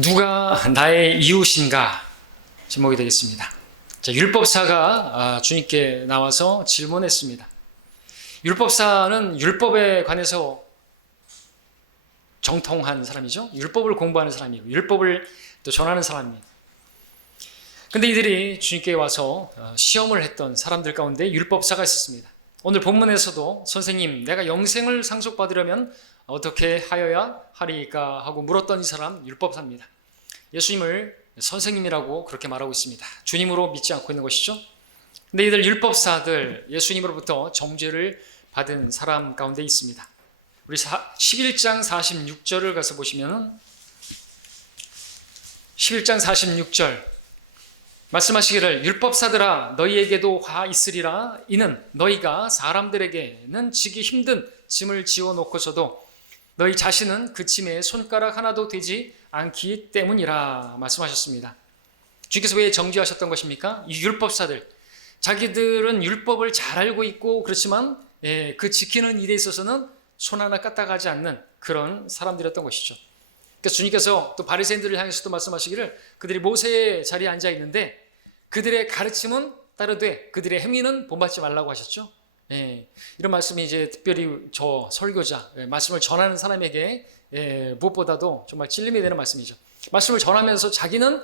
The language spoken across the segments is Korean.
누가 나의 이웃인가? 제목이 되겠습니다. 자, 율법사가 주님께 나와서 질문했습니다. 율법사는 율법에 관해서 정통한 사람이죠. 율법을 공부하는 사람이고 율법을 또 전하는 사람입니다. 근데 이들이 주님께 와서 시험을 했던 사람들 가운데 율법사가 있었습니다. 오늘 본문에서도 선생님, 내가 영생을 상속받으려면 어떻게 하여야 하리까 하고 물었던 이 사람 율법사입니다. 예수님을 선생님이라고 그렇게 말하고 있습니다. 주님으로 믿지 않고 있는 것이죠. 근데 이들 율법사들 예수님으로부터 정죄를 받은 사람 가운데 있습니다. 우리 11장 46절을 가서 보시면 11장 46절 말씀하시기를 율법사들아 너희에게도 화 있으리라. 이는 너희가 사람들에게는 지기 힘든 짐을 지어놓고서도 너희 자신은 그 짐에 손가락 하나도 되지 않기 때문이라 말씀하셨습니다. 주께서 왜 정죄하셨던 것입니까? 이 율법사들, 자기들은 율법을 잘 알고 있고 그렇지만 그 지키는 일에 있어서는 손 하나 까딱하지 않는 그런 사람들이었던 것이죠. 그래서 주님께서 또 바리새인들을 향해서도 말씀하시기를 그들이 모세의 자리에 앉아 있는데 그들의 가르침은 따르되 그들의 행위는 본받지 말라고 하셨죠. 이런 말씀이 이제 특별히 저 설교자, 말씀을 전하는 사람에게 무엇보다도 정말 찔림이 되는 말씀이죠. 말씀을 전하면서 자기는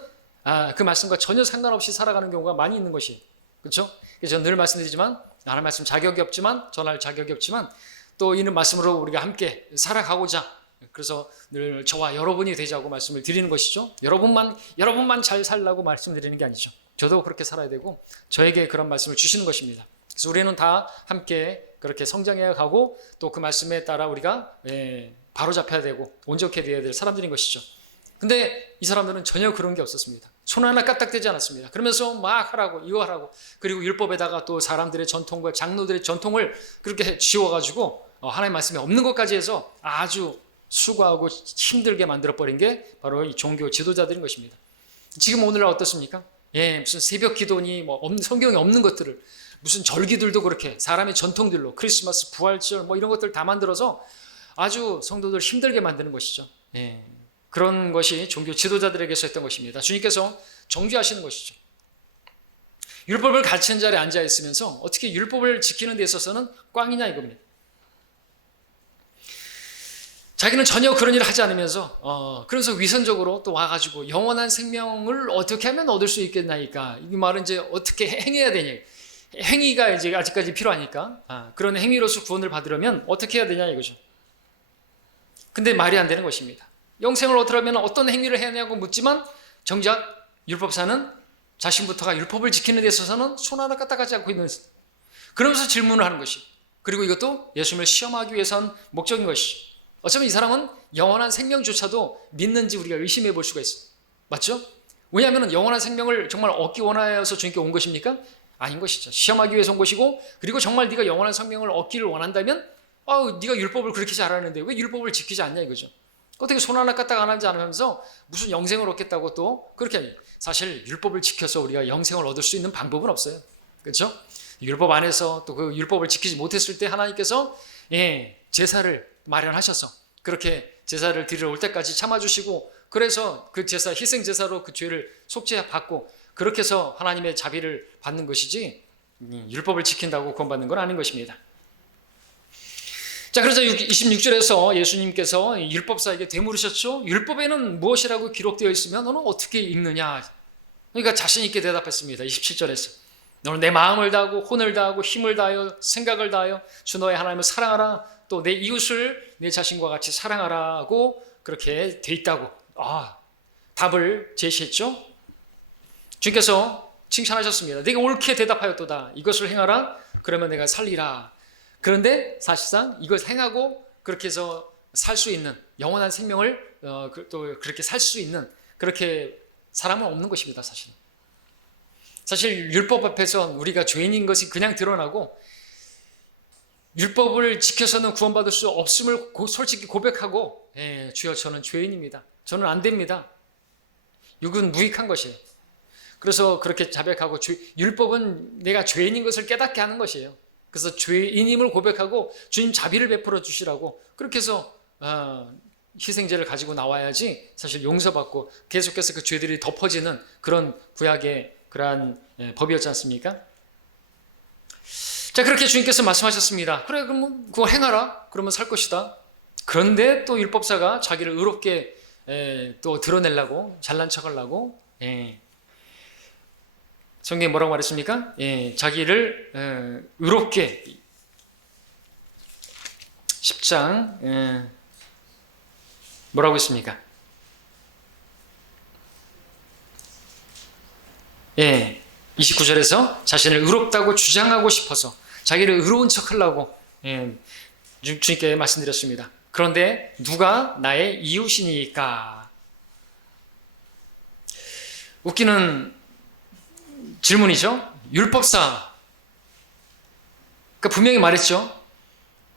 그 말씀과 전혀 상관없이 살아가는 경우가 많이 있는 것이, 그렇죠? 그래서 저는 늘 말씀드리지만 나는 말씀 자격이 없지만 전할 자격이 없지만 또 이는 말씀으로 우리가 함께 살아가고자 그래서 늘 저와 여러분이 되자고 말씀을 드리는 것이죠. 여러분만 잘 살라고 말씀드리는 게 아니죠. 저도 그렇게 살아야 되고 저에게 그런 말씀을 주시는 것입니다. 그래서 우리는 다 함께 그렇게 성장해야 가고 또 그 말씀에 따라 우리가 바로 잡혀야 되고 온전케 되어야 될 사람들인 것이죠. 근데 이 사람들은 전혀 그런 게 없었습니다. 손 하나 까딱대지 않았습니다. 그러면서 막 하라고 이거 하라고 그리고 율법에다가 또 사람들의 전통과 장로들의 전통을 그렇게 지워가지고 하나님의 말씀에 없는 것까지 해서 아주 수고하고 힘들게 만들어버린 게 바로 이 종교 지도자들인 것입니다. 지금 오늘날 어떻습니까? 무슨 새벽 기도니 성경에 없는 것들을 무슨 절기들도 그렇게 사람의 전통들로 크리스마스, 부활절 이런 것들 다 만들어서 아주 성도들 힘들게 만드는 것이죠. 그런 것이 종교 지도자들에게서 했던 것입니다. 주님께서 정죄하시는 것이죠. 율법을 가르치는 자리에 앉아 있으면서 어떻게 율법을 지키는 데 있어서는 꽝이냐 이겁니다. 자기는 전혀 그런 일을 하지 않으면서 그래서 위선적으로 또 와가지고 영원한 생명을 어떻게 하면 얻을 수 있겠나이까. 이 말은 이제 어떻게 행해야 되냐. 행위가 이제 아직까지 필요하니까 그런 행위로서 구원을 받으려면 어떻게 해야 되냐 이거죠. 근데 말이 안 되는 것입니다. 영생을 얻으려면 어떤 행위를 해야 하냐고 묻지만 정작 율법사는 자신부터가 율법을 지키는 데 있어서는 손 하나 까딱하지 않고 있는, 그러면서 질문을 하는 것이, 그리고 이것도 예수님을 시험하기 위해서 한 목적인 것이죠. 어쩌면 이 사람은 영원한 생명조차도 믿는지 우리가 의심해 볼 수가 있어요. 맞죠? 왜냐하면 영원한 생명을 정말 얻기 원하여서 주님께 온 것입니까? 아닌 것이죠. 시험하기 위해서 온 것이고, 그리고 정말 네가 영원한 생명을 얻기를 원한다면 네가 율법을 그렇게 잘하는데 왜 율법을 지키지 않냐 이거죠. 어떻게 손 하나 까딱 안 하지 않으면서 무슨 영생을 얻겠다고 또 그렇게 하냐. 사실 율법을 지켜서 우리가 영생을 얻을 수 있는 방법은 없어요. 그렇죠? 율법 안에서 또 그 율법을 지키지 못했을 때 하나님께서 제사를 마련하셔서 그렇게 제사를 드리러 올 때까지 참아주시고 그래서 그 제사, 희생 제사로 그 죄를 속죄받고 그렇게 해서 하나님의 자비를 받는 것이지 율법을 지킨다고 구원받는 건 아닌 것입니다. 자, 그래서 26절에서 예수님께서 율법사에게 되물으셨죠. 율법에는 무엇이라고 기록되어 있으면 너는 어떻게 읽느냐. 그러니까 자신 있게 대답했습니다. 27절에서 너는 내 마음을 다하고 혼을 다하고 힘을 다하여 생각을 다하여 주 너의 하나님을 사랑하라. 또 내 이웃을 내 자신과 같이 사랑하라고 그렇게 돼 있다고 답을 제시했죠. 주님께서 칭찬하셨습니다. 내가 옳게 대답하였도다. 이것을 행하라. 그러면 내가 살리라. 그런데 사실상 이걸 행하고 그렇게 해서 살 수 있는 영원한 생명을 또 그렇게 살 수 있는 그렇게 사람은 없는 것입니다. 사실 율법 앞에서 우리가 죄인인 것이 그냥 드러나고 율법을 지켜서는 구원받을 수 없음을 솔직히 고백하고 주여 저는 죄인입니다. 저는 안 됩니다. 육은 무익한 것이에요. 그래서 그렇게 자백하고 율법은 내가 죄인인 것을 깨닫게 하는 것이에요. 그래서 죄인임을 고백하고 주님 자비를 베풀어 주시라고 그렇게 해서 희생제를 가지고 나와야지 사실 용서받고 계속해서 그 죄들이 덮어지는 그런 구약의 그러한 법이었지 않습니까? 자, 그렇게 주님께서 말씀하셨습니다. 그래, 그러면 그거 행하라. 그러면 살 것이다. 그런데 또 율법사가 자기를 의롭게 또 드러내려고, 잘난 척하려고, 성경에 뭐라고 말했습니까? 자기를 의롭게 10장 뭐라고 했습니까? 29절에서 자신을 의롭다고 주장하고 싶어서 자기를 의로운 척하려고 주님께 말씀드렸습니다. 그런데 누가 나의 이웃이니까? 웃기는 질문이죠. 율법사, 그러니까 분명히 말했죠.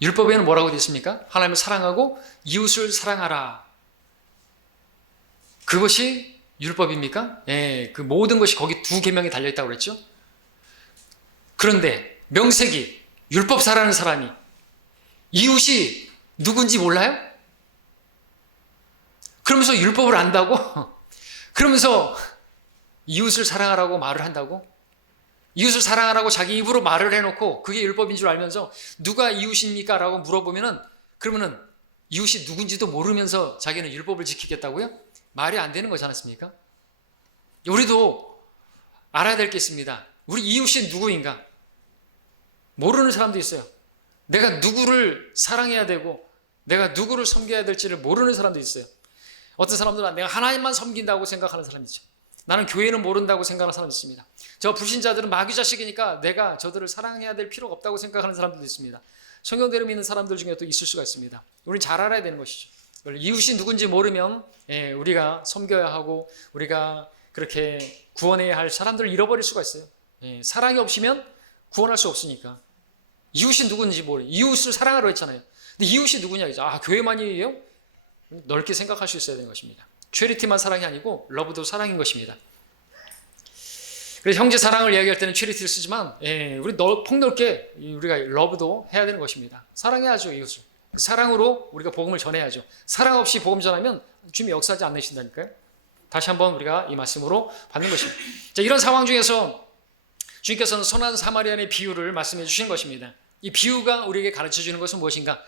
율법에는 뭐라고 되어 있습니까? 하나님을 사랑하고 이웃을 사랑하라. 그것이 율법입니까? 그 모든 것이 거기 두 계명이 달려있다고 그랬죠. 그런데 명색이 율법사라는 사람이 이웃이 누군지 몰라요? 그러면서 율법을 안다고? 그러면서 이웃을 사랑하라고 말을 한다고? 이웃을 사랑하라고 자기 입으로 말을 해놓고 그게 율법인 줄 알면서 누가 이웃입니까? 라고 물어보면은 그러면은 이웃이 누군지도 모르면서 자기는 율법을 지키겠다고요? 말이 안 되는 거지 않습니까? 우리도 알아야 될 게 있습니다. 우리 이웃이 누구인가? 모르는 사람도 있어요. 내가 누구를 사랑해야 되고 내가 누구를 섬겨야 될지를 모르는 사람도 있어요. 어떤 사람들은 내가 하나님만 섬긴다고 생각하는 사람이죠. 나는 교회는 모른다고 생각하는 사람이 있습니다. 저 불신자들은 마귀 자식이니까 내가 저들을 사랑해야 될 필요가 없다고 생각하는 사람들도 있습니다. 성경대로 믿는 사람들 중에 또 있을 수가 있습니다. 우리는 잘 알아야 되는 것이죠. 이웃이 누군지 모르면 우리가 섬겨야 하고 우리가 그렇게 구원해야 할 사람들을 잃어버릴 수가 있어요. 사랑이 없으면 구원할 수 없으니까. 이웃이 누군지 이웃을 사랑하라고 했잖아요. 근데 이웃이 누구냐? 교회만이에요? 넓게 생각할 수 있어야 되는 것입니다. 체리티만 사랑이 아니고 러브도 사랑인 것입니다. 그래서 형제 사랑을 이야기할 때는 체리티를 쓰지만 우리 폭넓게 우리가 러브도 해야 되는 것입니다. 사랑해야죠, 이웃을. 사랑으로 우리가 복음을 전해야죠. 사랑 없이 복음 전하면 주님이 역사하지 않으신다니까요. 다시 한번 우리가 이 말씀으로 받는 것입니다. 자, 이런 상황 중에서 주님께서는 선한 사마리아인의 비유를 말씀해 주신 것입니다. 이 비유가 우리에게 가르쳐 주는 것은 무엇인가?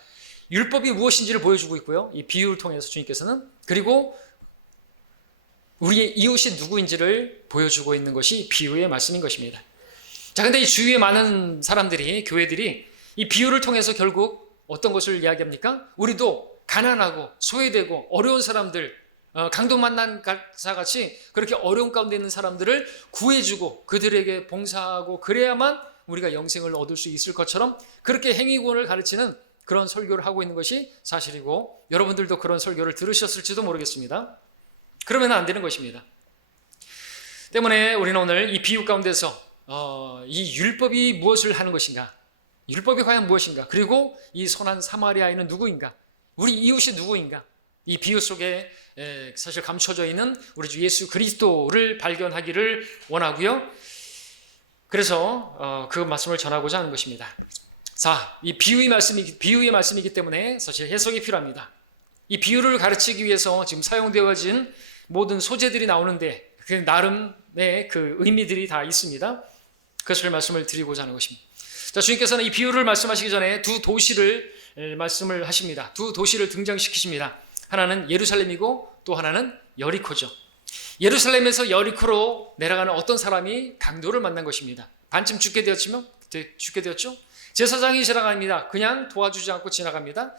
율법이 무엇인지를 보여주고 있고요. 이 비유를 통해서 주님께서는 그리고 우리의 이웃이 누구인지를 보여주고 있는 것이 비유의 말씀인 것입니다. 자, 근데 이 주위에 많은 사람들이, 교회들이 이 비유를 통해서 결국 어떤 것을 이야기합니까? 우리도 가난하고 소외되고 어려운 사람들, 강도 만난 자같이 그렇게 어려운 가운데 있는 사람들을 구해주고 그들에게 봉사하고 그래야만 우리가 영생을 얻을 수 있을 것처럼 그렇게 행위권을 가르치는 그런 설교를 하고 있는 것이 사실이고 여러분들도 그런 설교를 들으셨을지도 모르겠습니다. 그러면 안 되는 것입니다. 때문에 우리는 오늘 이 비유 가운데서 이 율법이 무엇을 하는 것인가? 율법이 과연 무엇인가? 그리고 이 선한 사마리아인은 누구인가? 우리 이웃이 누구인가? 이 비유 속에 사실 감춰져 있는 우리 주 예수 그리스도를 발견하기를 원하고요. 그래서 그 말씀을 전하고자 하는 것입니다. 자, 이 비유의 말씀이기 때문에 사실 해석이 필요합니다. 이 비유를 가르치기 위해서 지금 사용되어진 모든 소재들이 나오는데 그 나름의 그 의미들이 다 있습니다. 그것을 말씀을 드리고자 하는 것입니다. 자, 주님께서는 이 비유를 말씀하시기 전에 두 도시를 말씀을 하십니다. 두 도시를 등장시키십니다. 하나는 예루살렘이고 또 하나는 여리코죠. 예루살렘에서 여리코로 내려가는 어떤 사람이 강도를 만난 것입니다. 반쯤 죽게 되었죠. 제사장이 지나갑니다. 그냥 도와주지 않고 지나갑니다.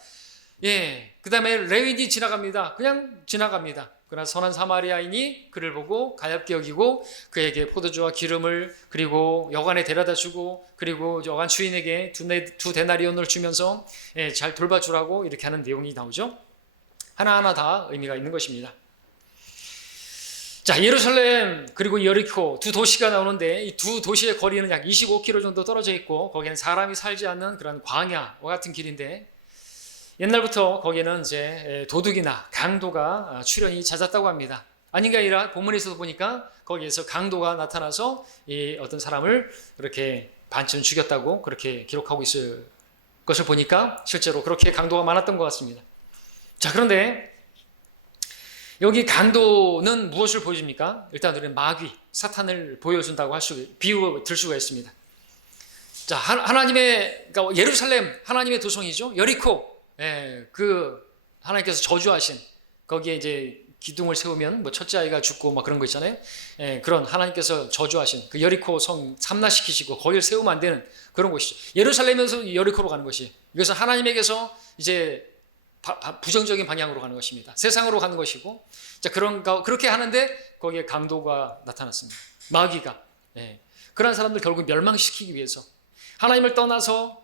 그 다음에 레위인이 지나갑니다. 그냥 지나갑니다. 그러나 선한 사마리아인이 그를 보고 가엾게 여기고 그에게 포도주와 기름을 그리고 여관에 데려다 주고 그리고 여관 주인에게 두 데나리온을 주면서 잘 돌봐주라고 이렇게 하는 내용이 나오죠. 하나하나 다 의미가 있는 것입니다. 자, 예루살렘 그리고 여리코 두 도시가 나오는데 이 두 도시의 거리는 약 25km 정도 떨어져 있고 거기는 사람이 살지 않는 그런 광야와 같은 길인데 옛날부터 거기에는 이제 도둑이나 강도가 출현이 잦았다고 합니다. 아닌가 아니라 본문에서도 보니까 거기에서 강도가 나타나서 이 어떤 사람을 그렇게 반쯤 죽였다고 그렇게 기록하고 있을 것을 보니까 실제로 그렇게 강도가 많았던 것 같습니다. 자, 그런데 여기 강도는 무엇을 보여줍니까? 일단 우리는 마귀, 사탄을 보여준다고 비유 들 수가 있습니다. 자, 하나님의, 그러니까 예루살렘, 하나님의 도성이죠. 여리코, 그 하나님께서 저주하신, 거기에 이제 기둥을 세우면 뭐 첫째 아이가 죽고 막 그런 거 있잖아요. 그런 하나님께서 저주하신 그 여리코 성 참나시키시고 거기를 세우면 안 되는 그런 곳이죠. 예루살렘에서 여리코로 가는 것이, 이것은 하나님에게서 이제 부정적인 방향으로 가는 것입니다. 세상으로 가는 것이고, 자, 그렇게 하는데 거기에 강도가 나타났습니다. 마귀가. 그런 사람들 결국 멸망시키기 위해서 하나님을 떠나서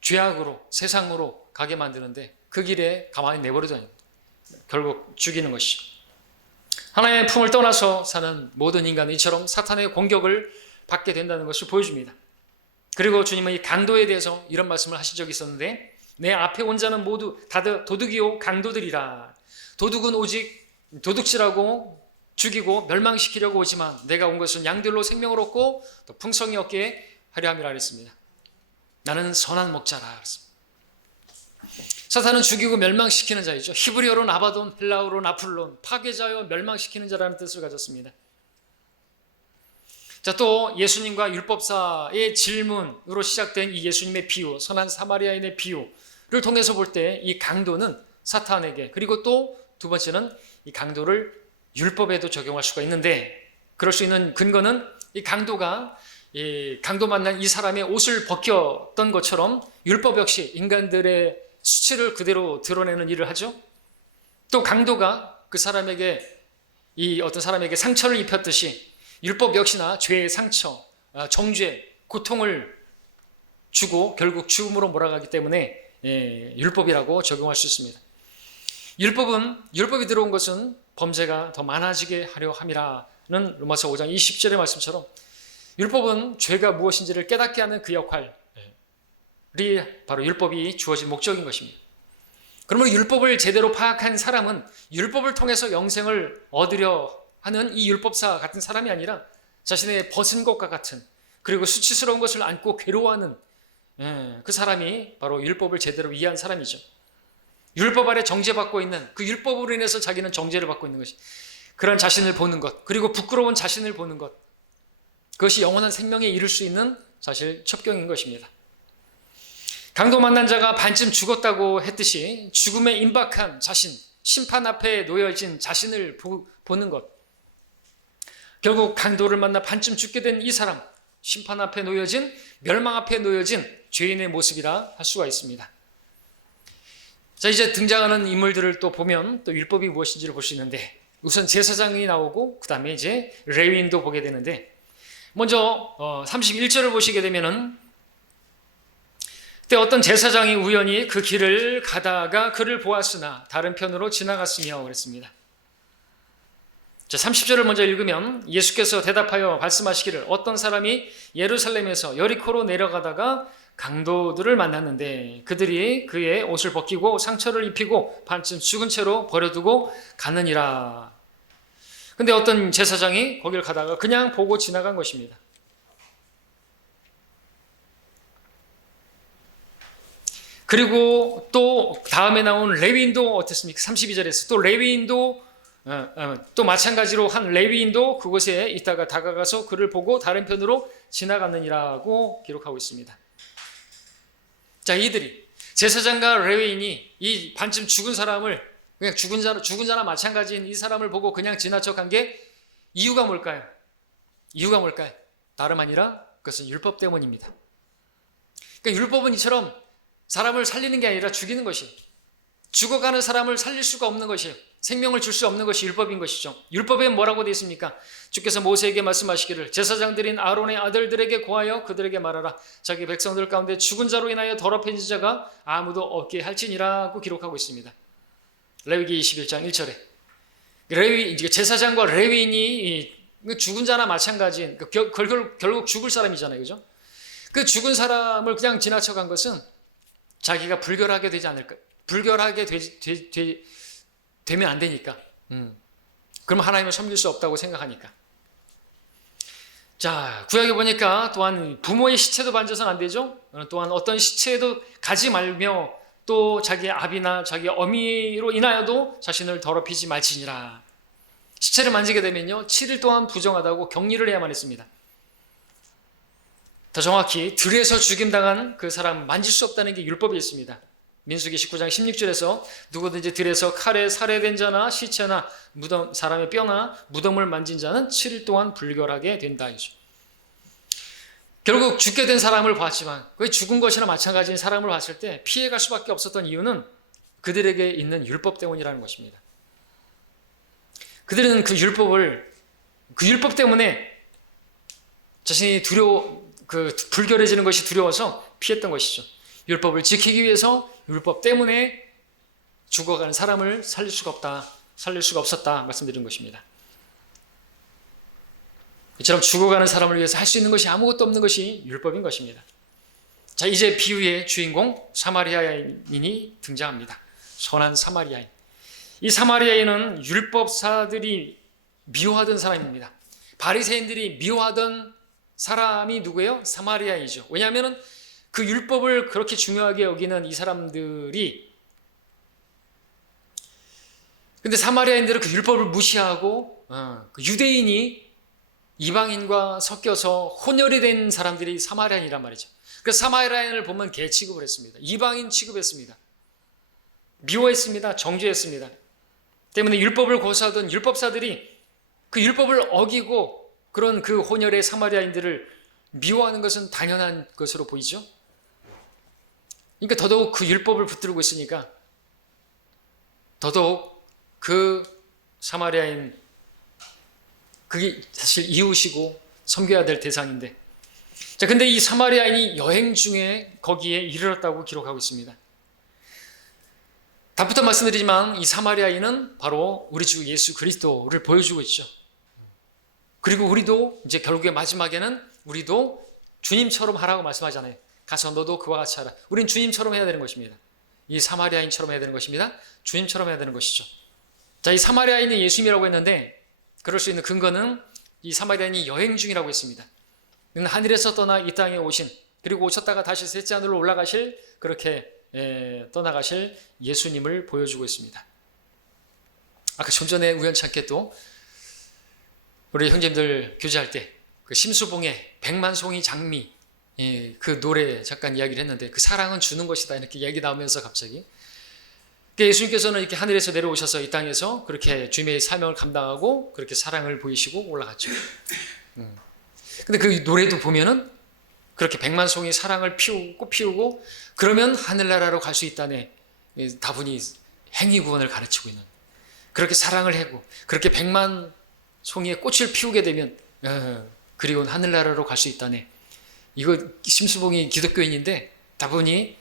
죄악으로, 세상으로 가게 만드는데 그 길에 가만히 내버려둬요. 결국 죽이는 것이죠. 하나님의 품을 떠나서 사는 모든 인간은 이처럼 사탄의 공격을 받게 된다는 것을 보여줍니다. 그리고 주님은 이 강도에 대해서 이런 말씀을 하신 적이 있었는데, 내 앞에 온 자는 모두 다들 도둑이요 강도들이라. 도둑은 오직 도둑질하고 죽이고 멸망시키려고 오지만 내가 온 것은 양들로 생명을 얻고 또 풍성히 얻게 하려 함이라 했습니다. 나는 선한 목자라 그랬습니다. 사탄은 죽이고 멸망시키는 자이죠. 히브리어로는 아바돈, 헬라어로는 아플론, 파괴자여 멸망시키는 자라는 뜻을 가졌습니다. 자, 또 예수님과 율법사의 질문으로 시작된 이 예수님의 비유, 선한 사마리아인의 비유를 통해서 볼 때 이 강도는 사탄에게, 그리고 또 두 번째는 이 강도를 율법에도 적용할 수가 있는데, 그럴 수 있는 근거는 이 강도가 강도 만난 이 사람의 옷을 벗겼던 것처럼 율법 역시 인간들의 수치를 그대로 드러내는 일을 하죠. 또 강도가 그 사람에게, 이 어떤 사람에게 상처를 입혔듯이 율법 역시나 죄의 상처, 정죄, 고통을 주고 결국 죽음으로 몰아가기 때문에 율법이라고 적용할 수 있습니다. 율법이 들어온 것은 범죄가 더 많아지게 하려 함이라는 로마서 5장 20절의 말씀처럼, 율법은 죄가 무엇인지를 깨닫게 하는 그 역할이 바로 율법이 주어진 목적인 것입니다. 그러면 율법을 제대로 파악한 사람은 율법을 통해서 영생을 얻으려 하는 이 율법사 같은 사람이 아니라 자신의 벗은 것과 같은, 그리고 수치스러운 것을 안고 괴로워하는 그 사람이 바로 율법을 제대로 이해한 사람이죠. 율법 아래 정죄받고 있는, 그 율법으로 인해서 자기는 정죄를 받고 있는 것이, 그런 자신을 보는 것, 그리고 부끄러운 자신을 보는 것, 그것이 영원한 생명에 이를 수 있는 사실 첩경인 것입니다. 강도 만난 자가 반쯤 죽었다고 했듯이 죽음에 임박한 자신, 심판 앞에 놓여진 자신을 보는 것, 결국 강도를 만나 반쯤 죽게 된 이 사람, 심판 앞에 놓여진, 멸망 앞에 놓여진 죄인의 모습이라 할 수가 있습니다. 자, 이제 등장하는 인물들을 또 보면 또 율법이 무엇인지를 볼 수 있는데, 우선 제사장이 나오고 그 다음에 이제 레위인도 보게 되는데, 먼저 31절을 보시게 되면은, 그때 어떤 제사장이 우연히 그 길을 가다가 그를 보았으나 다른 편으로 지나갔으며 그랬습니다. 자, 30절을 먼저 읽으면, 예수께서 대답하여 말씀하시기를, 어떤 사람이 예루살렘에서 여리코로 내려가다가 강도들을 만났는데 그들이 그의 옷을 벗기고 상처를 입히고 반쯤 죽은 채로 버려두고 가느니라. 근데 어떤 제사장이 거기를 가다가 그냥 보고 지나간 것입니다. 그리고 또 다음에 나온 레위인도 어땠습니까? 32절에서 또 레위인도 또 마찬가지로 한 레위인도 그곳에 있다가 다가가서 그를 보고 다른 편으로 지나갔느니라고 기록하고 있습니다. 자, 이들이, 제사장과 레위인이 이 반쯤 죽은 사람을, 그냥 죽은 자나 마찬가지인 이 사람을 보고 그냥 지나쳐간 게 이유가 뭘까요? 이유가 뭘까요? 다름 아니라 그것은 율법 때문입니다. 그러니까 율법은 이처럼 사람을 살리는 게 아니라 죽이는 것이, 죽어가는 사람을 살릴 수가 없는 것이, 생명을 줄 수 없는 것이 율법인 것이죠. 율법에 뭐라고 되어 있습니까? 주께서 모세에게 말씀하시기를, 제사장들인 아론의 아들들에게 고하여 그들에게 말하라. 자기 백성들 가운데 죽은 자로 인하여 더럽혀진 자가 아무도 없게 할지니라고 기록하고 있습니다. 레위기 21장 1절에 제사장과 레위인이 죽은 자나 마찬가지인, 결국 죽을 사람이잖아요, 그죠? 그 죽은 사람을 그냥 지나쳐간 것은 자기가 불결하게 되지 않을까, 불결하게 되면 안 되니까, 그럼 하나님을 섬길 수 없다고 생각하니까. 자, 구약에 보니까 또한 부모의 시체도 만져서는 안 되죠. 또한 어떤 시체에도 가지 말며 또 자기 아비나 자기 어미로 인하여도 자신을 더럽히지 말지니라. 시체를 만지게 되면요 7일 동안 부정하다고 격리를 해야만 했습니다. 더 정확히 들에서 죽임당한 그 사람 만질 수 없다는 게 율법이 있습니다. 민수기 19장 16절에서 누구든지 들에서 칼에 살해된 자나 시체나 무덤, 사람의 뼈나 무덤을 만진 자는 7일 동안 불결하게 된다. 결국 죽게 된 사람을 봤지만 거의 죽은 것이나 마찬가지인 사람을 봤을 때 피해갈 수밖에 없었던 이유는 그들에게 있는 율법 때문이라는 것입니다. 그들은 그 율법 때문에 자신이 불결해지는 것이 두려워서 피했던 것이죠. 율법을 지키기 위해서 율법 때문에 죽어가는 사람을 살릴 수가 없었다 말씀드린 것입니다. 이처럼 죽어가는 사람을 위해서 할 수 있는 것이 아무것도 없는 것이 율법인 것입니다. 자, 이제 비유의 주인공 사마리아인이 등장합니다. 선한 사마리아인. 이 사마리아인은 율법사들이 미워하던 사람입니다. 바리새인들이 미워하던 사람이 누구예요? 사마리아이죠. 왜냐하면 그 율법을 그렇게 중요하게 여기는 이 사람들이 근데 사마리아인들은 그 율법을 무시하고 그 유대인이 이방인과 섞여서 혼혈이 된 사람들이 사마리아인이란 말이죠. 그래서 사마리아인을 보면 개 취급을 했습니다. 이방인 취급했습니다. 미워했습니다. 정죄했습니다. 때문에 율법을 고수하던 율법사들이 그 율법을 어기고 그런 그 혼혈의 사마리아인들을 미워하는 것은 당연한 것으로 보이죠. 그러니까 더더욱 그 율법을 붙들고 있으니까 더더욱 그 사마리아인 그게 사실 이웃이고 섬겨야 될 대상인데 자, 근데 이 사마리아인이 여행 중에 거기에 이르렀다고 기록하고 있습니다. 답부터 말씀드리지만 이 사마리아인은 바로 우리 주 예수 그리스도를 보여주고 있죠. 그리고 우리도 이제 결국에 마지막에는 우리도 주님처럼 하라고 말씀하잖아요. 가서 너도 그와 같이 하라. 우린 주님처럼 해야 되는 것입니다. 이 사마리아인처럼 해야 되는 것입니다. 주님처럼 해야 되는 것이죠. 자, 이 사마리아인이 예수님이라고 했는데 그럴 수 있는 근거는 이 사마리아인이 여행 중이라고 했습니다. 하늘에서 떠나 이 땅에 오신 그리고 오셨다가 다시 셋째 하늘로 올라가실 그렇게 떠나가실 예수님을 보여주고 있습니다. 아까 좀 전에 우연찮게 또 우리 형제님들 교제할 때 그 심수봉의 백만송이 장미 그 노래 잠깐 이야기를 했는데 그 사랑은 주는 것이다 이렇게 이야기 나오면서 갑자기 예수님께서는 이렇게 하늘에서 내려오셔서 이 땅에서 그렇게 주님의 사명을 감당하고 그렇게 사랑을 보이시고 올라갔죠. 근데 그 노래도 보면은 그렇게 백만송이 사랑을 피우고 그러면 하늘나라로 갈 수 있다네. 다분히 행위구원을 가르치고 있는 그렇게 사랑을 하고 그렇게 백만송이의 꽃을 피우게 되면 그리운 하늘나라로 갈 수 있다네. 이거 심수봉이 기독교인인데 다분히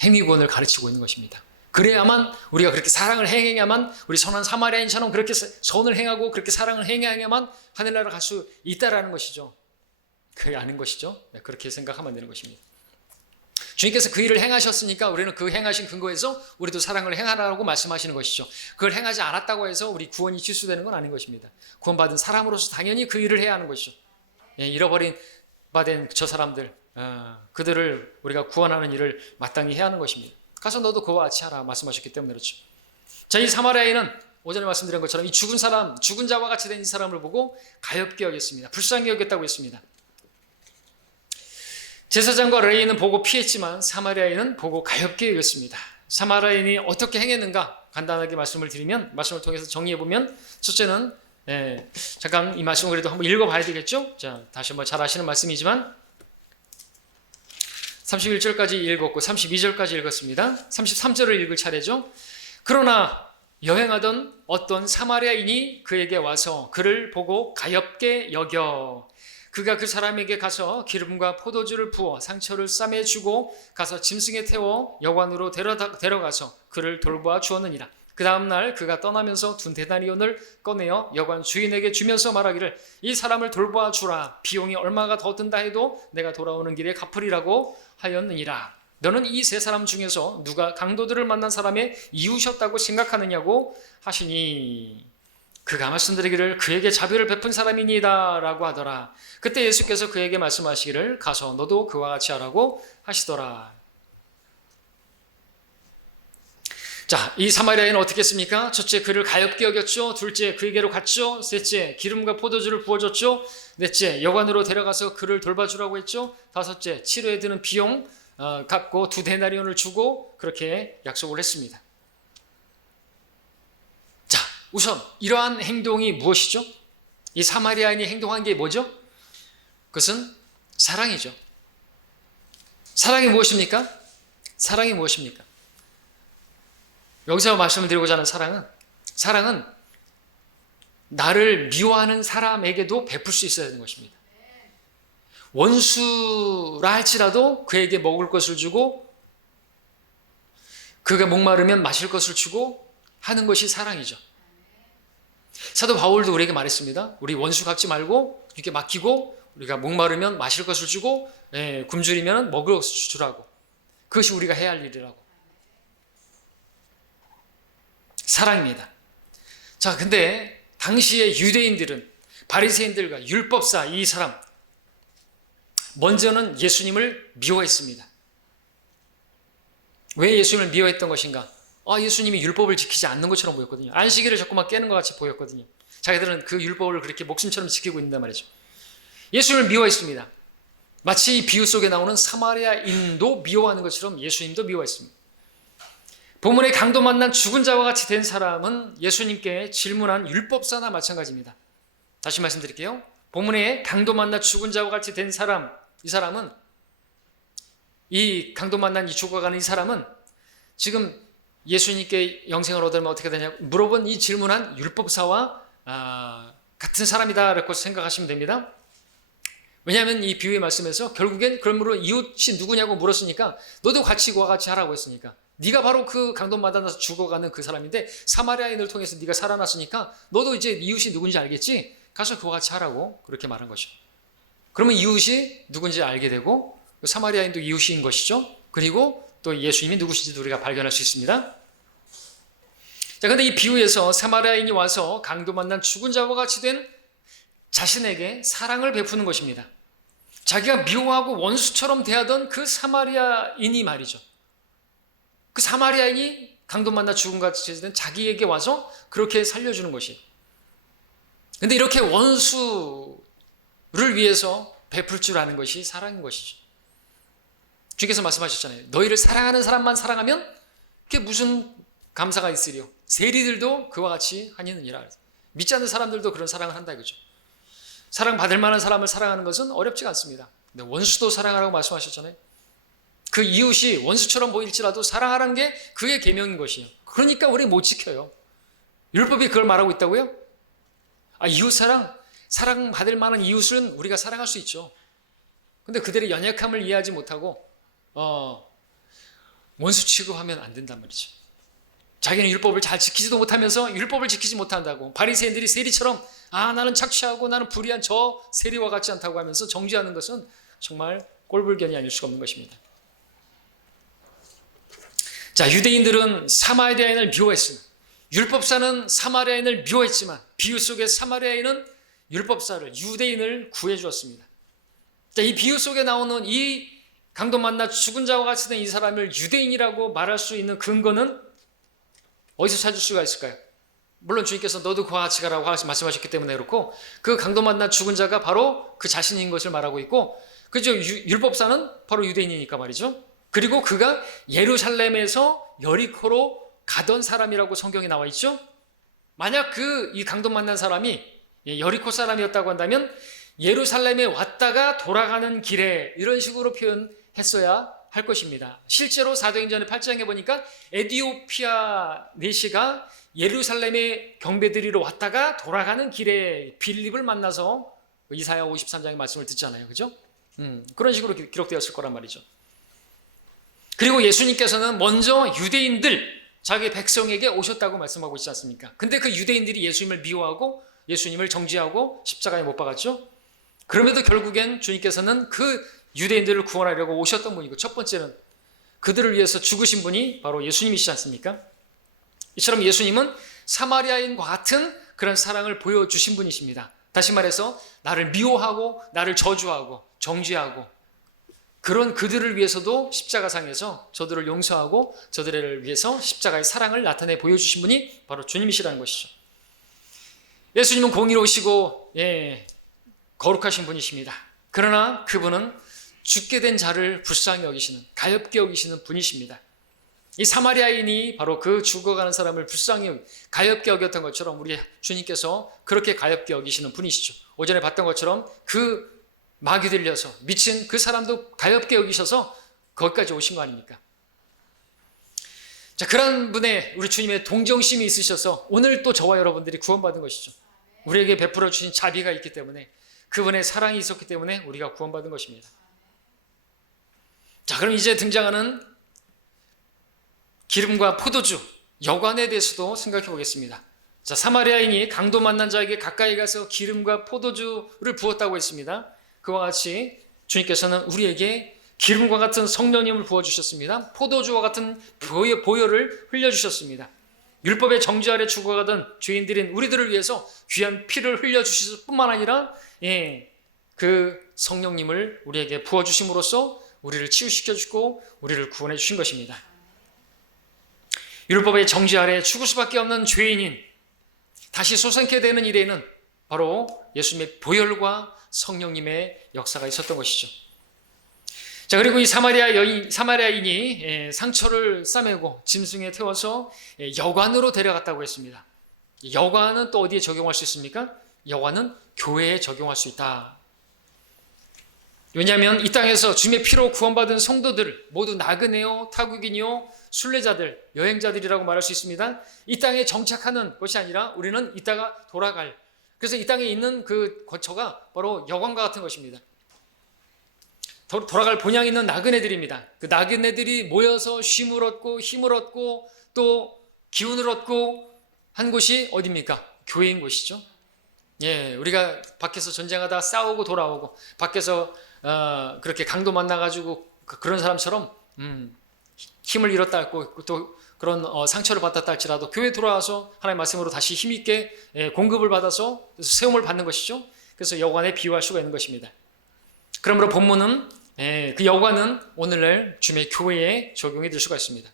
행위구원을 가르치고 있는 것입니다. 그래야만 우리가 그렇게 사랑을 행해야만 우리 선한 사마리아인처럼 그렇게 선을 행하고 그렇게 사랑을 행해야만 하늘나라로 갈 수 있다라는 것이죠. 그게 아닌 것이죠. 그렇게 생각하면 되는 것입니다. 주님께서 그 일을 행하셨으니까 우리는 그 행하신 근거에서 우리도 사랑을 행하라고 말씀하시는 것이죠. 그걸 행하지 않았다고 해서 우리 구원이 취소되는 건 아닌 것입니다. 구원받은 사람으로서 당연히 그 일을 해야 하는 것이죠. 잃어버린 바된 저 사람들 그들을 우리가 구원하는 일을 마땅히 해야 하는 것입니다. 가서 너도 그와 같이 하라 말씀하셨기 때문에 그렇죠. 자, 이 사마리아인은 오전에 말씀드린 것처럼 이 죽은 자와 같이 된 이 사람을 보고 가엾게 여겼습니다. 불쌍히 여겼다고 했습니다. 제사장과 레위인은 보고 피했지만 사마리아인은 보고 가엾게 여겼습니다. 사마리아인이 어떻게 행했는가 간단하게 말씀을 통해서 정리해보면 첫째는 잠깐 이 말씀을 그래도 한번 읽어봐야 되겠죠? 자, 다시 한번 잘 아시는 말씀이지만 31절까지 읽었고 32절까지 읽었습니다. 33절을 읽을 차례죠. 그러나 여행하던 어떤 사마리아인이 그에게 와서 그를 보고 가엾게 여겨 그가 그 사람에게 가서 기름과 포도주를 부어 상처를 싸매주고 가서 짐승에 태워 여관으로 데려가서 그를 돌보아 주었느니라. 그 다음날 그가 떠나면서 둔 데나리온을 꺼내어 여관 주인에게 주면서 말하기를 이 사람을 돌보아 주라. 비용이 얼마가 더 든다 해도 내가 돌아오는 길에 갚으리라고 하였느니라. 너는 이 세 사람 중에서 누가 강도들을 만난 사람의 이웃이었다고 생각하느냐고 하시니 그가 말씀드리기를 그에게 자비를 베푼 사람이니이다 라고 하더라. 그때 예수께서 그에게 말씀하시기를 가서 너도 그와 같이 하라고 하시더라. 자, 이 사마리아인은 어떻게 했습니까? 첫째, 그를 가엾게 여겼죠. 둘째, 그에게로 갔죠. 셋째, 기름과 포도주를 부어줬죠. 넷째, 여관으로 데려가서 그를 돌봐주라고 했죠. 다섯째, 치료에 드는 비용 갚고 2데나리온을 주고 그렇게 약속을 했습니다. 자, 우선 이러한 행동이 무엇이죠? 이 사마리아인이 행동한 게 뭐죠? 그것은 사랑이죠. 사랑이 무엇입니까? 사랑이 무엇입니까? 여기서 말씀을 드리고자 하는 사랑은 나를 미워하는 사람에게도 베풀 수 있어야 하는 것입니다. 원수라 할지라도 그에게 먹을 것을 주고 그가 목마르면 마실 것을 주고 하는 것이 사랑이죠. 사도 바울도 우리에게 말했습니다. 우리 원수 갚지 말고 이렇게 맡기고 우리가 목마르면 마실 것을 주고 굶주리면 먹을 것을 주라고. 그것이 우리가 해야 할 일이라고. 사랑입니다. 자, 근데 당시의 유대인들은 바리새인들과 율법사 이 사람 먼저는 예수님을 미워했습니다. 왜 예수님을 미워했던 것인가? 예수님이 율법을 지키지 않는 것처럼 보였거든요. 안식일을 자꾸만 깨는 것 같이 보였거든요. 자기들은 그 율법을 그렇게 목숨처럼 지키고 있는단 말이죠. 예수님을 미워했습니다. 마치 이 비유 속에 나오는 사마리아인도 미워하는 것처럼 예수님도 미워했습니다. 본문의 강도 만난 죽은 자와 같이 된 사람은 예수님께 질문한 율법사나 마찬가지입니다. 다시 말씀드릴게요. 본문에 강도 만나 죽은 자와 같이 된 사람, 이 사람은 이 강도 만난 이 죽어가는 이 사람은 지금 예수님께 영생을 얻으면 어떻게 되냐고 물어본 이 질문한 율법사와 같은 사람이다라고 생각하시면 됩니다. 왜냐하면 이 비유의 말씀에서 결국엔 그러므로 이웃이 누구냐고 물었으니까 너도 같이 그와 같이 하라고 했으니까 네가 바로 그 강도 만나서 죽어가는 그 사람인데 사마리아인을 통해서 네가 살아났으니까 너도 이제 이웃이 누군지 알겠지? 가서 그와 같이 하라고 그렇게 말한 것이죠. 그러면 이웃이 누군지 알게 되고 사마리아인도 이웃인 것이죠. 그리고 또 예수님이 누구신지도 우리가 발견할 수 있습니다. 자, 근데 이 비유에서 사마리아인이 와서 강도 만난 죽은 자와 같이 된 자신에게 사랑을 베푸는 것입니다. 자기가 미워하고 원수처럼 대하던 그 사마리아인이 말이죠. 그 사마리아인이 강도 만나 죽은 같이 된 자기에게 와서 그렇게 살려주는 것이. 근데 이렇게 원수를 위해서 베풀 줄 아는 것이 사랑인 것이죠. 주께서 말씀하셨잖아요. 너희를 사랑하는 사람만 사랑하면 그게 무슨 감사가 있으리요. 세리들도 그와 같이 하니느니라. 믿지 않는 사람들도 그런 사랑을 한다 이거죠. 사랑받을 만한 사람을 사랑하는 것은 어렵지가 않습니다. 근데 원수도 사랑하라고 말씀하셨잖아요. 그 이웃이 원수처럼 보일지라도 사랑하라는 게 그의 계명인 것이에요. 그러니까 우리 못 지켜요. 율법이 그걸 말하고 있다고요? 이웃 사랑받을 만한 이웃은 우리가 사랑할 수 있죠. 근데 그들의 연약함을 이해하지 못하고 원수 취급하면 안 된단 말이죠. 자기는 율법을 잘 지키지도 못하면서 율법을 지키지 못한다고 바리새인들이 세리처럼 나는 착취하고 나는 불의한 저 세리와 같지 않다고 하면서 정죄하는 것은 정말 꼴불견이 아닐 수가 없는 것입니다. 자, 유대인들은 사마리아인을 미워했으나 율법사는 사마리아인을 미워했지만 비유 속의 사마리아인은 율법사를 유대인을 구해주었습니다. 자, 이 비유 속에 나오는 이 강도 만나 죽은 자와 같이 된 이 사람을 유대인이라고 말할 수 있는 근거는 어디서 찾을 수가 있을까요? 물론 주님께서 너도 그와 같이 가라고 말씀하셨기 때문에 그렇고 그 강도 만나 죽은 자가 바로 그 자신인 것을 말하고 있고 그죠? 율법사는 바로 유대인이니까 말이죠. 그리고 그가 예루살렘에서 여리코로 가던 사람이라고 성경에 나와 있죠. 만약 이 강도 만난 사람이 여리코 사람이었다고 한다면 예루살렘에 왔다가 돌아가는 길에 이런 식으로 표현했어야 할 것입니다. 실제로 사도행전의 8장에 보니까 에디오피아 내시가 예루살렘에 경배드리러 왔다가 돌아가는 길에 빌립을 만나서 이사야 53장의 말씀을 듣잖아요. 그죠? 그런 식으로 기록되었을 거란 말이죠. 그리고 예수님께서는 먼저 유대인들, 자기 백성에게 오셨다고 말씀하고 있지 않습니까? 근데 그 유대인들이 예수님을 미워하고 예수님을 정죄하고 십자가에 못 박았죠. 그럼에도 결국엔 주님께서는 그 유대인들을 구원하려고 오셨던 분이고 첫 번째는 그들을 위해서 죽으신 분이 바로 예수님이시지 않습니까? 이처럼 예수님은 사마리아인과 같은 그런 사랑을 보여주신 분이십니다. 다시 말해서 나를 미워하고 나를 저주하고 정죄하고 그런 그들을 위해서도 십자가상에서 저들을 용서하고 저들을 위해서 십자가의 사랑을 나타내 보여주신 분이 바로 주님이시라는 것이죠. 예수님은 공의로우시고 거룩하신 분이십니다. 그러나 그분은 죽게 된 자를 불쌍히 여기시는, 가엾게 여기시는 분이십니다. 이 사마리아인이 바로 그 죽어가는 사람을 불쌍히 가엾게 여겼던 것처럼 우리 주님께서 그렇게 가엾게 여기시는 분이시죠. 오전에 봤던 것처럼 그 마귀 들려서 미친 그 사람도 가엾게 여기셔서 거기까지 오신 거 아닙니까? 자, 그런 분의 우리 주님의 동정심이 있으셔서 오늘 또 저와 여러분들이 구원받은 것이죠. 우리에게 베풀어 주신 자비가 있기 때문에, 그분의 사랑이 있었기 때문에 우리가 구원받은 것입니다. 자, 그럼 이제 등장하는 기름과 포도주, 여관에 대해서도 생각해 보겠습니다. 자, 사마리아인이 강도 만난 자에게 가까이 가서 기름과 포도주를 부었다고 했습니다. 그와 같이 주님께서는 우리에게 기름과 같은 성령님을 부어주셨습니다. 포도주와 같은 보혈을 흘려주셨습니다. 율법의 정죄 아래 죽어가던 죄인들인 우리들을 위해서 귀한 피를 흘려주실 뿐만 아니라 그 성령님을 우리에게 부어주심으로써 우리를 치유시켜주고 우리를 구원해 주신 것입니다. 율법의 정죄 아래 죽을 수밖에 없는 죄인인 다시 솟아나게 되는 일에는 바로 예수님의 보혈과 성령님의 역사가 있었던 것이죠. 자, 그리고 이 사마리아인이 상처를 싸매고 짐승에 태워서 여관으로 데려갔다고 했습니다. 여관은 또 어디에 적용할 수 있습니까? 여관은 교회에 적용할 수 있다. 왜냐하면 이 땅에서 주님의 피로 구원받은 성도들 모두 나그네요, 타국인이요, 순례자들, 여행자들이라고 말할 수 있습니다. 이 땅에 정착하는 것이 아니라 우리는 이따가 돌아갈, 그래서 이 땅에 있는 그 거처가 바로 여관과 같은 것입니다. 돌아갈 본향 있는 나그네들입니다. 그 나그네들이 모여서 쉼을 얻고 힘을 얻고 또 기운을 얻고 한 곳이 어디입니까? 교회인 곳이죠. 우리가 밖에서 전쟁하다 싸우고 돌아오고 밖에서 그렇게 강도 만나가지고 그런 사람처럼 힘을 잃었다 할고 또 그런 상처를 받았다 할지라도 교회 돌아와서 하나님의 말씀으로 다시 힘있게 공급을 받아서 세움을 받는 것이죠. 그래서 여관에 비유할 수가 있는 것입니다. 그러므로 본문은 그 여관은 오늘날 주님의 교회에 적용이 될 수가 있습니다.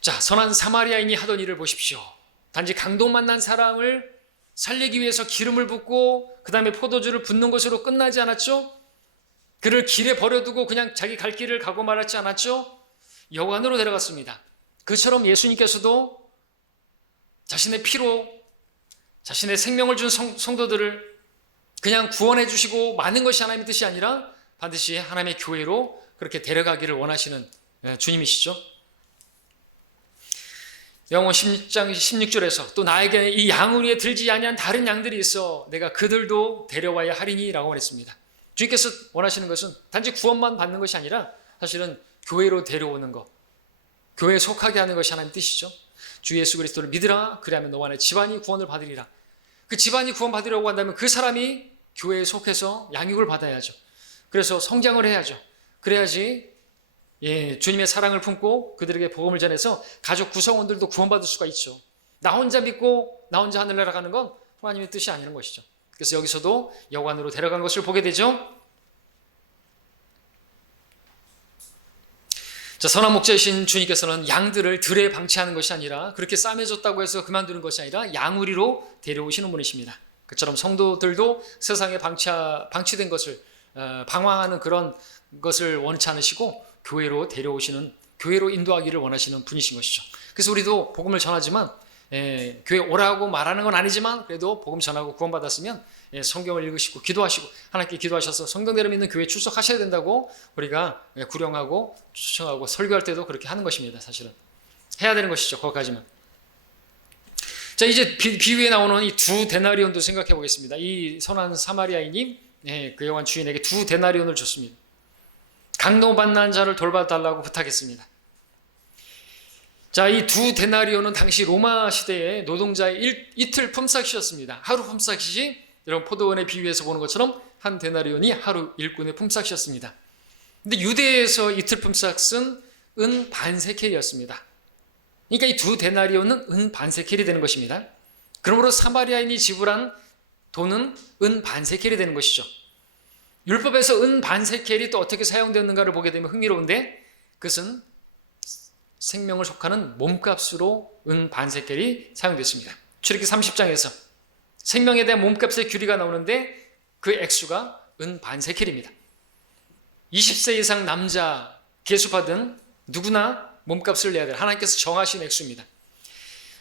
자, 선한 사마리아인이 하던 일을 보십시오. 단지 강도 만난 사람을 살리기 위해서 기름을 붓고 그 다음에 포도주를 붓는 것으로 끝나지 않았죠? 그를 길에 버려두고 그냥 자기 갈 길을 가고 말았지 않았죠? 여관으로 데려갔습니다. 그처럼 예수님께서도 자신의 피로 자신의 생명을 준 성도들을 그냥 구원해 주시고 마는 것이 하나님의 뜻이 아니라 반드시 하나님의 교회로 그렇게 데려가기를 원하시는 주님이시죠. 요한복음 16장 16절에서 또 나에게 이 양우리에 들지 아니한 다른 양들이 있어 내가 그들도 데려와야 하리니 라고 말했습니다. 주님께서 원하시는 것은 단지 구원만 받는 것이 아니라 사실은 교회로 데려오는 것, 교회에 속하게 하는 것이 하나님의 뜻이죠. 주 예수 그리스도를 믿으라, 그리하면 너와 내 집안이 구원을 받으리라. 그 집안이 구원 받으려고 한다면 그 사람이 교회에 속해서 양육을 받아야죠. 그래서 성장을 해야죠. 그래야지 주님의 사랑을 품고 그들에게 복음을 전해서 가족 구성원들도 구원받을 수가 있죠. 나 혼자 믿고 나 혼자 하늘나라 가는 건 하나님의 뜻이 아니는 것이죠. 그래서 여기서도 여관으로 데려간 것을 보게 되죠. 자, 선한 목자이신 주님께서는 양들을 들에 방치하는 것이 아니라 그렇게 싸매졌다고 해서 그만두는 것이 아니라 양우리로 데려오시는 분이십니다. 그처럼 성도들도 세상에 방치된 것을 방황하는 그런 것을 원치 않으시고 교회로 데려오시는, 교회로 인도하기를 원하시는 분이신 것이죠. 그래서 우리도 복음을 전하지만 교회 오라고 말하는 건 아니지만 그래도 복음 전하고 구원받았으면 성경을 읽으시고 기도하시고 하나님께 기도하셔서 성경대로 믿는 교회에 출석하셔야 된다고 우리가 구령하고 추청하고 설교할 때도 그렇게 하는 것입니다. 사실은 해야 되는 것이죠. 거기까지만. 자, 이제 비유에 나오는 이 두 데나리온도 생각해 보겠습니다. 이 선한 사마리아인이 그 여관 주인에게 두 데나리온을 줬습니다. 강도 만난 자를 돌봐달라고 부탁했습니다. 자, 이 두 데나리온은 당시 로마 시대의 노동자의 이틀 품삯이었습니다. 하루 품삯이 여러분 포도원의 비유에서 보는 것처럼 한 데나리온이 하루 일꾼의 품삯이었습니다. 근데 유대에서 이틀 품삯은 은 반세켈이었습니다. 그러니까 이 두 데나리온은 은 반세켈이 되는 것입니다. 그러므로 사마리아인이 지불한 돈은 은 반세켈이 되는 것이죠. 율법에서 은 반세켈이 또 어떻게 사용되었는가를 보게 되면 흥미로운데, 그것은 생명을 속하는 몸값으로 은 반세켈이 사용됐습니다. 출애굽기 30장에서 생명에 대한 몸값의 규리가 나오는데 그 액수가 은 반세켈입니다. 20세 이상 남자 계수받은 누구나 몸값을 내야 될 하나님께서 정하신 액수입니다.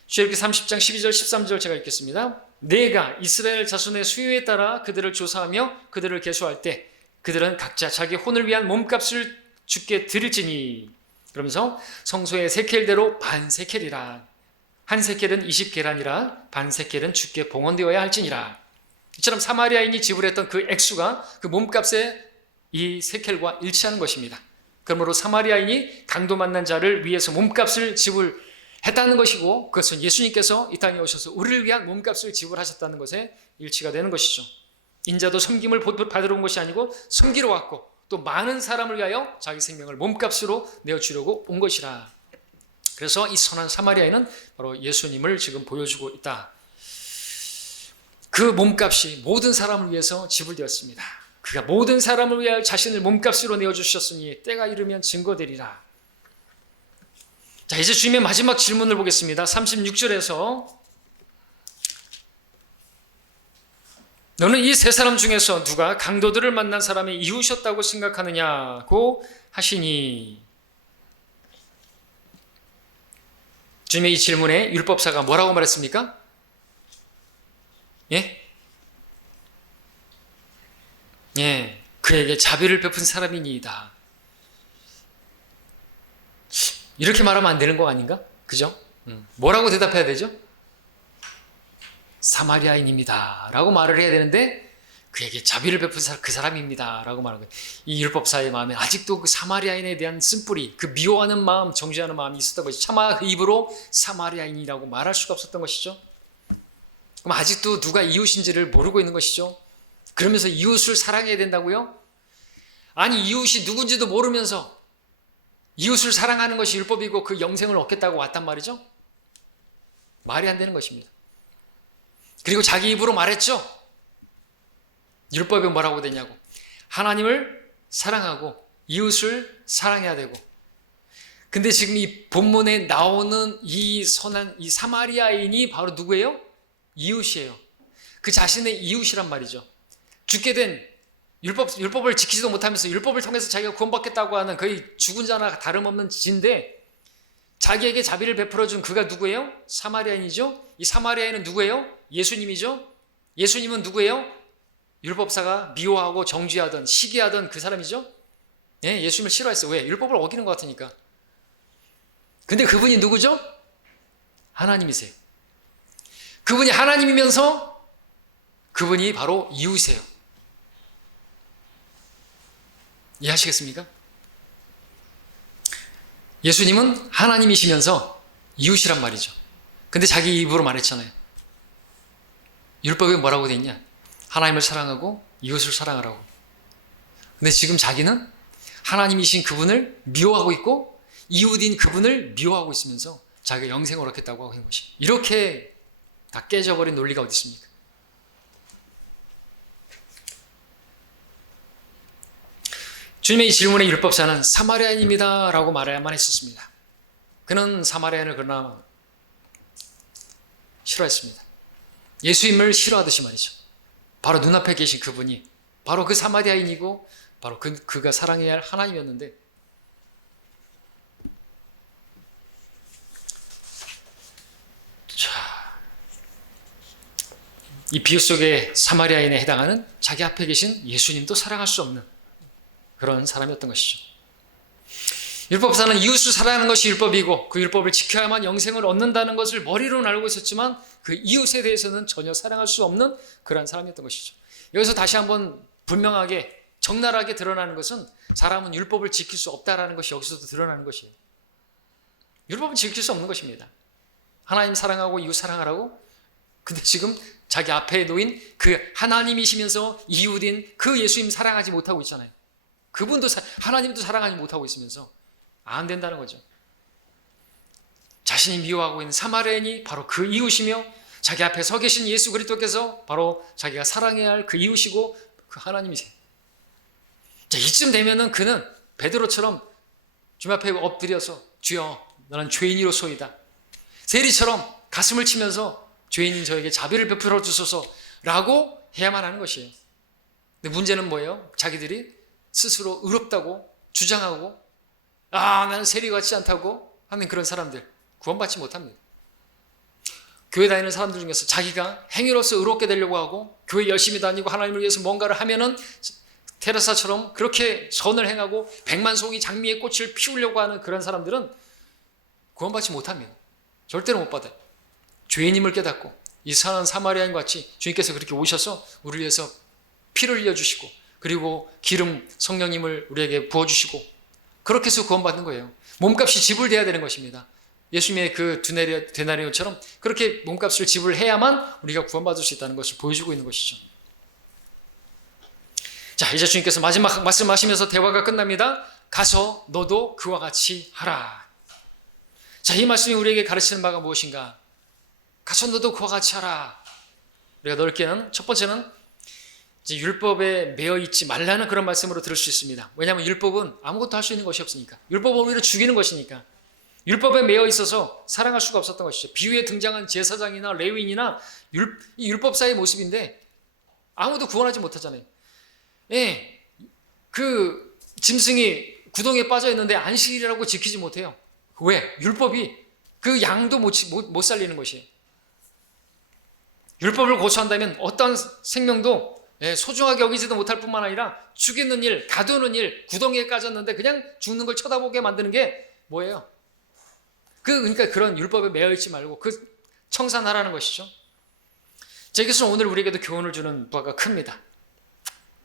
출애굽기 30장 12절 13절 제가 읽겠습니다. 내가 이스라엘 자손의 수요에 따라 그들을 조사하며 그들을 계수할 때 그들은 각자 자기 혼을 위한 몸값을 주께 드릴지니, 그러면서 성소의 세켈대로 반세켈이라. 한 세켈은 20계란이라 반세켈은 주께 봉헌되어야 할지니라. 이처럼 사마리아인이 지불했던 그 액수가 그 몸값의 이 세켈과 일치하는 것입니다. 그러므로 사마리아인이 강도 만난 자를 위해서 몸값을 지불했다는 것이고, 그것은 예수님께서 이 땅에 오셔서 우리를 위한 몸값을 지불하셨다는 것에 일치가 되는 것이죠. 인자도 섬김을 받으러 온 것이 아니고 섬기러 왔고, 또 많은 사람을 위하여 자기 생명을 몸값으로 내어주려고 온 것이라. 그래서 이 선한 사마리아인은 바로 예수님을 지금 보여주고 있다. 그 몸값이 모든 사람을 위해서 지불되었습니다. 그가 모든 사람을 위하여 자신을 몸값으로 내어주셨으니 때가 이르면 증거되리라. 자, 이제 주님의 마지막 질문을 보겠습니다. 36절에서 너는 이 세 사람 중에서 누가 강도들을 만난 사람이 이웃이었다고 생각하느냐고 하시니, 주님의 이 질문에 율법사가 뭐라고 말했습니까? 그에게 자비를 베푼 사람이니이다. 이렇게 말하면 안 되는 거 아닌가? 그죠? 뭐라고 대답해야 되죠? 사마리아인입니다 라고 말을 해야 되는데, 그에게 자비를 베푼 그 사람입니다 라고 말하는 거예요. 이 율법사의 마음에 아직도 그 사마리아인에 대한 쓴뿌리, 그 미워하는 마음, 정죄하는 마음이 있었던 것이, 차마 그 입으로 사마리아인이라고 말할 수가 없었던 것이죠. 그럼 아직도 누가 이웃인지를 모르고 있는 것이죠. 그러면서 이웃을 사랑해야 된다고요? 아니, 이웃이 누군지도 모르면서 이웃을 사랑하는 것이 율법이고 그 영생을 얻겠다고 왔단 말이죠? 말이 안 되는 것입니다. 그리고 자기 입으로 말했죠. 율법에 뭐라고 되냐고. 하나님을 사랑하고 이웃을 사랑해야 되고. 근데 지금 이 본문에 나오는 이 선한 이 사마리아인이 바로 누구예요? 이웃이에요. 그 자신의 이웃이란 말이죠. 죽게 된 율법을 지키지도 못하면서 율법을 통해서 자기가 구원받겠다고 하는 거의 죽은 자나 다름없는 지인데, 자기에게 자비를 베풀어준 그가 누구예요? 사마리아인이죠. 이 사마리아인은 누구예요? 예수님이죠. 예수님은 누구예요? 율법사가 미워하고 정죄하던 시기하던 그 사람이죠. 예수님을 싫어했어요. 왜? 율법을 어기는 것 같으니까. 근데 그분이 누구죠? 하나님이세요. 그분이 하나님이면서 그분이 바로 이웃이세요. 이해하시겠습니까? 예수님은 하나님이시면서 이웃이란 말이죠. 근데 자기 입으로 말했잖아요. 율법에 뭐라고 돼 있냐? 하나님을 사랑하고 이웃을 사랑하라고. 근데 지금 자기는 하나님이신 그분을 미워하고 있고 이웃인 그분을 미워하고 있으면서 자기가 영생을 얻겠다고 하고 있는 것이, 이렇게 다 깨져버린 논리가 어디 있습니까? 주님의 이 질문에 율법사는 사마리아인입니다 라고 말해야만 했었습니다. 그는 사마리아인을 그러나 싫어했습니다. 예수님을 싫어하듯이 말이죠. 바로 눈앞에 계신 그분이 바로 그 사마리아인이고 바로 그가 사랑해야 할 하나님이었는데, 이 비유 속의 사마리아인에 해당하는 자기 앞에 계신 예수님도 사랑할 수 없는 그런 사람이었던 것이죠. 율법사는 이웃을 사랑하는 것이 율법이고 그 율법을 지켜야만 영생을 얻는다는 것을 머리로는 알고 있었지만 그 이웃에 대해서는 전혀 사랑할 수 없는 그런 사람이었던 것이죠. 여기서 다시 한번 분명하게 적나라하게 드러나는 것은 사람은 율법을 지킬 수 없다라는 것이 여기서도 드러나는 것이에요. 율법은 지킬 수 없는 것입니다. 하나님 사랑하고 이웃 사랑하라고? 근데 지금 자기 앞에 놓인 그 하나님이시면서 이웃인 그 예수님 사랑하지 못하고 있잖아요. 그분도 하나님도 사랑하지 못하고 있으면서 안 된다는 거죠. 자신이 미워하고 있는 사마리아인이 바로 그 이웃이며 자기 앞에 서 계신 예수 그리스도께서 바로 자기가 사랑해야 할 그 이웃이고 그 하나님이세요. 자, 이쯤 되면은 그는 베드로처럼 주님 앞에 엎드려서 주여 나는 죄인이로소이다. 세리처럼 가슴을 치면서 죄인인 저에게 자비를 베풀어 주소서라고 해야만 하는 것이에요. 근데 문제는 뭐예요? 자기들이 스스로 의롭다고 주장하고 나는 세리 같지 않다고 하는 그런 사람들 구원받지 못합니다. 교회 다니는 사람들 중에서 자기가 행위로서 의롭게 되려고 하고 교회 열심히 다니고 하나님을 위해서 뭔가를 하면은 테레사처럼 그렇게 선을 행하고 백만송이 장미의 꽃을 피우려고 하는 그런 사람들은 구원받지 못합니다. 절대로 못 받아요. 죄인임을 깨닫고 이 선한 사마리아인 같이 주님께서 그렇게 오셔서 우리를 위해서 피를 흘려주시고 그리고 기름 성령님을 우리에게 부어주시고 그렇게 해서 구원받는 거예요. 몸값이 지불돼야 되는 것입니다. 예수님의 그 데나리온처럼 그렇게 몸값을 지불해야만 우리가 구원받을 수 있다는 것을 보여주고 있는 것이죠. 자, 이제 주님께서 마지막 말씀하시면서 대화가 끝납니다. 가서 너도 그와 같이 하라. 자, 이 말씀이 우리에게 가르치는 바가 무엇인가? 가서 너도 그와 같이 하라. 우리가 넓게는 첫 번째는 이제 율법에 매여 있지 말라는 그런 말씀으로 들을 수 있습니다. 왜냐하면 율법은 아무것도 할 수 있는 것이 없으니까. 율법은 오히려 죽이는 것이니까. 율법에 매여 있어서 사랑할 수가 없었던 것이죠. 비유에 등장한 제사장이나 레위인이나 이 율법사의 모습인데 아무도 구원하지 못하잖아요. 예, 그 짐승이 구덩이에 빠져 있는데 안식일이라고 지키지 못해요. 왜? 율법이 그 양도 못 살리는 것이에요. 율법을 고수한다면 어떤 생명도 소중하게 여기지도 못할 뿐만 아니라 죽이는 일, 가두는 일, 구덩이에 까졌는데 그냥 죽는 걸 쳐다보게 만드는 게 뭐예요? 그러니까 그런 율법에 매여 있지 말고 그 청산하라는 것이죠. 자, 이것은 오늘 우리에게도 교훈을 주는 바가 큽니다.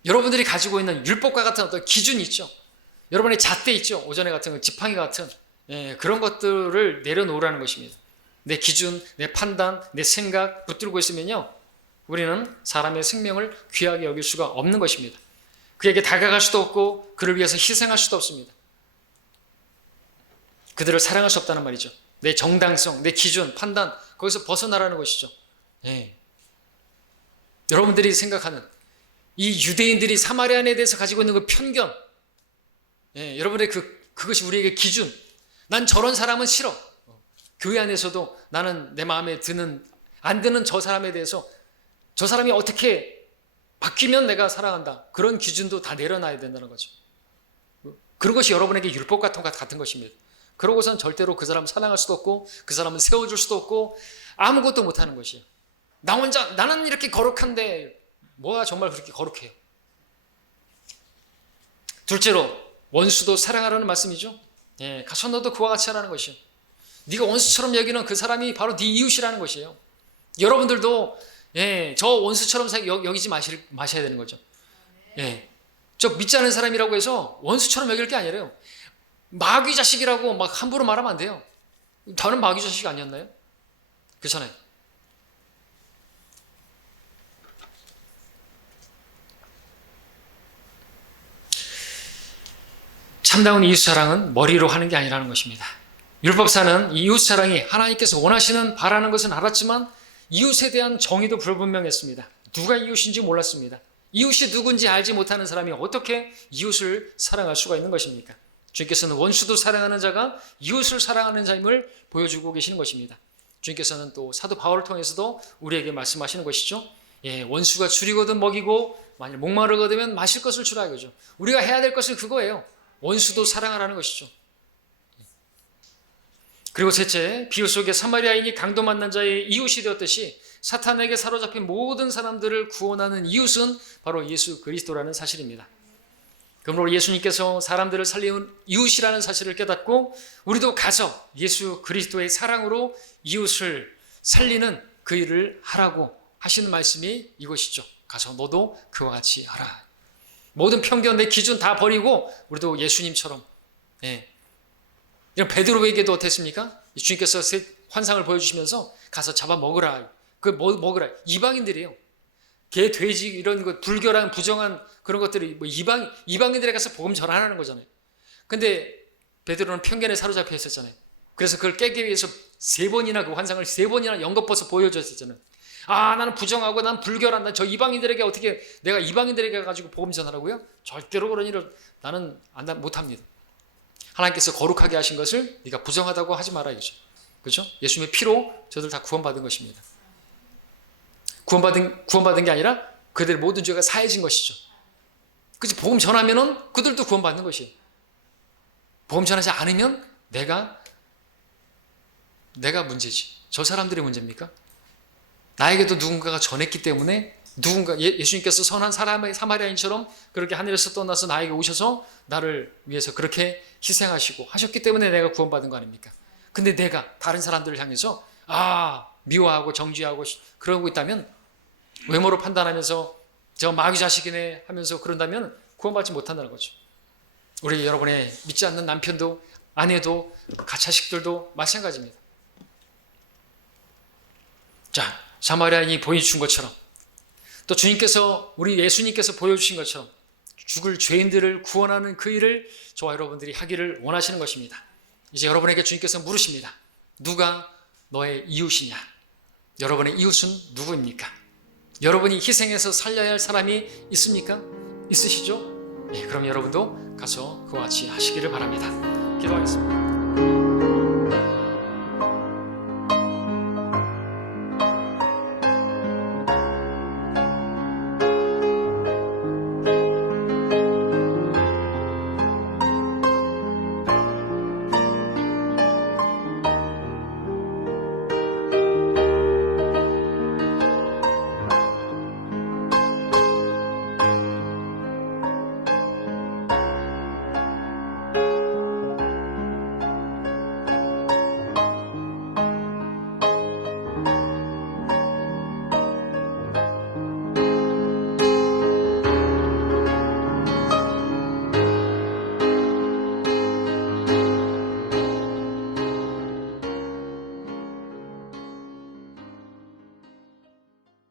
여러분들이 가지고 있는 율법과 같은 어떤 기준이 있죠. 여러분의 잣대 있죠. 오전에 같은 지팡이 같은 그런 것들을 내려놓으라는 것입니다. 내 기준, 내 판단, 내 생각 붙들고 있으면요, 우리는 사람의 생명을 귀하게 여길 수가 없는 것입니다. 그에게 다가갈 수도 없고 그를 위해서 희생할 수도 없습니다. 그들을 사랑할 수 없다는 말이죠. 내 정당성, 내 기준, 판단 거기서 벗어나라는 것이죠. 여러분들이 생각하는 이 유대인들이 사마리아인에 대해서 가지고 있는 그 편견, 여러분의 그것이 우리에게 기준. 난 저런 사람은 싫어. 교회 안에서도 나는 내 마음에 안 드는 저 사람에 대해서 저 사람이 어떻게 바뀌면 내가 사랑한다. 그런 기준도 다 내려놔야 된다는 거죠. 그런 것이 여러분에게 율법 같은 것입니다. 그러고선 절대로 그 사람을 사랑할 수도 없고 그 사람을 세워줄 수도 없고 아무것도 못하는 것이에요. 나는 이렇게 거룩한데 뭐가 정말 그렇게 거룩해요? 둘째로 원수도 사랑하라는 말씀이죠. 가서 너도 그와 같이 하라는 것이에요. 네가 원수처럼 여기는 그 사람이 바로 네 이웃이라는 것이에요. 여러분들도 저 원수처럼 여기지 마셔야 되는 거죠. 저 믿지 않은 사람이라고 해서 원수처럼 여길 게 아니래요. 마귀 자식이라고 막 함부로 말하면 안 돼요. 저는 마귀 자식이 아니었나요? 그렇잖아요. 참다운 이웃사랑은 머리로 하는 게 아니라는 것입니다. 율법사는 이웃사랑이 하나님께서 원하시는 바라는 것은 알았지만 이웃에 대한 정의도 불분명했습니다. 누가 이웃인지 몰랐습니다. 이웃이 누군지 알지 못하는 사람이 어떻게 이웃을 사랑할 수가 있는 것입니까? 주님께서는 원수도 사랑하는 자가 이웃을 사랑하는 자임을 보여주고 계시는 것입니다. 주님께서는 또 사도 바울을 통해서도 우리에게 말씀하시는 것이죠. 원수가 줄이거든 먹이고 만일 목마르거든 마실 것을 주라 이거죠. 우리가 해야 될 것은 그거예요. 원수도 사랑하라는 것이죠. 그리고 셋째, 비유 속에 사마리아인이 강도 만난 자의 이웃이 되었듯이 사탄에게 사로잡힌 모든 사람들을 구원하는 이웃은 바로 예수 그리스도라는 사실입니다. 그러므로 예수님께서 사람들을 살리는 이웃이라는 사실을 깨닫고 우리도 가서 예수 그리스도의 사랑으로 이웃을 살리는 그 일을 하라고 하시는 말씀이 이것이죠. 가서 너도 그와 같이 하라. 모든 편견, 내 기준 다 버리고 우리도 예수님처럼. 이런 베드로에게도 어땠습니까? 주님께서 환상을 보여주시면서 가서 잡아 먹으라. 먹으라. 이방인들이에요. 개, 돼지 이런 거 불결한 부정한 그런 것들이 뭐 이방인들에 가서 복음 전하라는 거잖아요. 근데 베드로는 편견에 사로잡혀 있었잖아요. 그래서 그걸 깨기 위해서 3번이나 그 환상을 3번이나 연거퍼서 보여줬었잖아요. 아, 나는 부정하고 난 불결한다. 저 이방인들에게 어떻게 내가 이방인들에게 가지고 복음 전하라고요? 절대로 그런 일을 나는 못합니다. 하나님께서 거룩하게 하신 것을 네가 부정하다고 하지 마라 이거죠. 그렇죠? 예수님의 피로 저들 다 구원받은 것입니다. 구원받은 게 아니라 그들의 모든 죄가 사해진 것이죠. 그치? 복음 전하면은 그들도 구원받는 것이에요. 복음 전하지 않으면 내가 문제지. 저 사람들이 문제입니까? 나에게도 누군가가 전했기 때문에 예수님께서 선한 사마리아인처럼 그렇게 하늘에서 떠나서 나에게 오셔서 나를 위해서 그렇게 희생하시고 하셨기 때문에 내가 구원받은 거 아닙니까? 근데 내가 다른 사람들을 향해서 미워하고 정죄하고 그러고 있다면, 외모로 판단하면서 저 마귀 자식이네 하면서 그런다면 구원받지 못한다는 거죠. 우리 여러분의 믿지 않는 남편도 아내도 가차식들도 마찬가지입니다. 자, 사마리아인이 보여준 것처럼, 또 주님께서, 우리 예수님께서 보여주신 것처럼 죽을 죄인들을 구원하는 그 일을 저와 여러분들이 하기를 원하시는 것입니다. 이제 여러분에게 주님께서 물으십니다. 누가 너의 이웃이냐? 여러분의 이웃은 누구입니까? 여러분이 희생해서 살려야 할 사람이 있습니까? 있으시죠? 네, 그럼 여러분도 가서 그와 같이 하시기를 바랍니다. 기도하겠습니다.